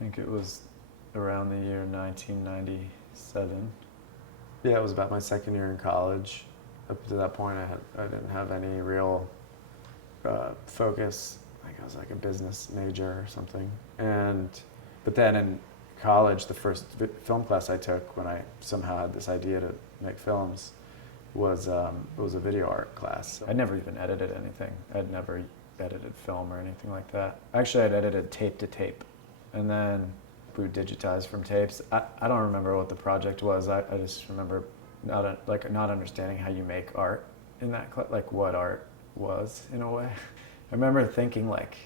think it was around the year 1997. Yeah, it was about my second year in college. Up to that point, I didn't have any real focus. Like I was like a business major or something. But then in college, the first film class I took when I somehow had this idea to make films was it was a video art class. I'd never even edited anything. I'd never edited film or anything like that. Actually, I'd edited tape to tape, and then we would digitize from tapes. I don't remember what the project was. I just remember not understanding how you make art in that like what art was in a way. I remember thinking like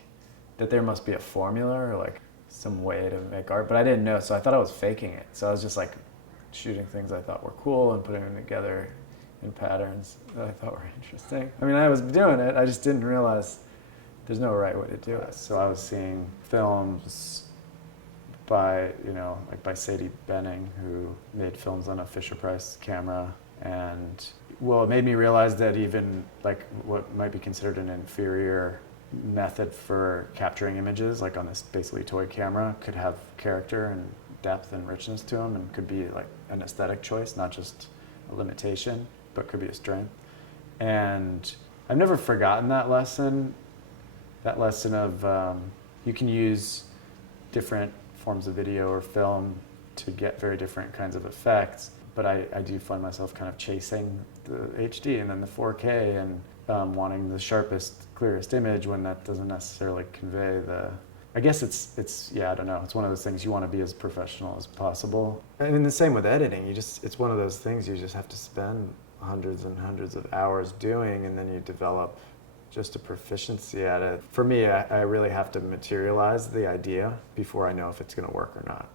that there must be a formula or like some way to make art, but I didn't know, so I thought I was faking it. So I was just like shooting things I thought were cool and putting them together in patterns that I thought were interesting. I mean, I was doing it, I just didn't realize there's no right way to do it. So I was seeing films by, by Sadie Benning, who made films on a Fisher-Price camera. And, well, it made me realize that even like what might be considered an inferior method for capturing images, like on this basically toy camera, could have character and depth and richness to them, and could be like an aesthetic choice, not just a limitation, but could be a strength. And I've never forgotten that lesson of you can use different forms of video or film to get very different kinds of effects, but I do find myself kind of chasing the HD and then the 4K and wanting the sharpest, clearest image when that doesn't necessarily convey I guess it's I don't know, it's one of those things you want to be as professional as possible. I mean, the same with editing, it's one of those things you just have to spend hundreds and hundreds of hours doing, and then you develop just a proficiency at it. For me, I really have to materialize the idea before I know if it's going to work or not.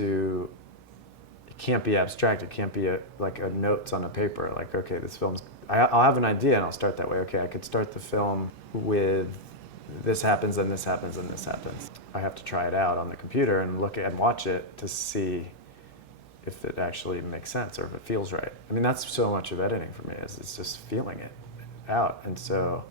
It can't be abstract, it can't be like a notes on a paper, like, okay, this film's, I'll have an idea and I'll start that way. Okay, I could start the film with this happens, and this happens, and this happens. I have to try it out on the computer and look at and watch it to see if it actually makes sense or if it feels right. I mean, that's so much of editing for me, is it's just feeling it out. And so,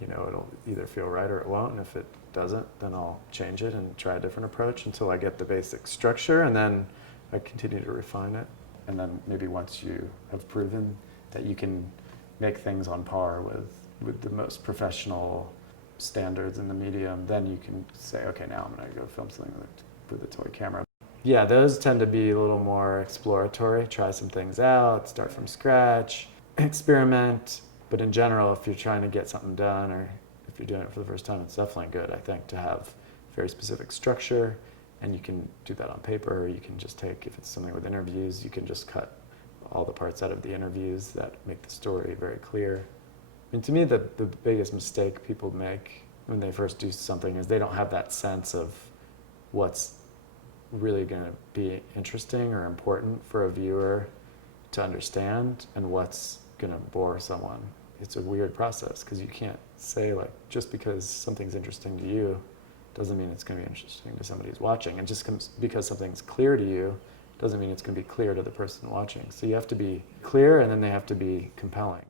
it'll either feel right or it won't, and if it doesn't, then I'll change it and try a different approach until I get the basic structure, and then I continue to refine it. And then maybe once you have proven that you can make things on par with the most professional standards in the medium, then you can say, okay, now I'm going to go film something with a toy camera. Yeah, those tend to be a little more exploratory, try some things out, start from scratch, experiment. But in general, if you're trying to get something done, or if you're doing it for the first time, it's definitely good, I think, to have very specific structure. And you can do that on paper, or you can just take, if it's something with interviews, you can just cut all the parts out of the interviews that make the story very clear. I mean, to me, the biggest mistake people make when they first do something is they don't have that sense of what's really going to be interesting or important for a viewer to understand, and what's going to bore someone. It's a weird process, because you can't say, like, just because something's interesting to you doesn't mean it's going to be interesting to somebody who's watching. And just because something's clear to you doesn't mean it's going to be clear to the person watching. So you have to be clear, and then they have to be compelling.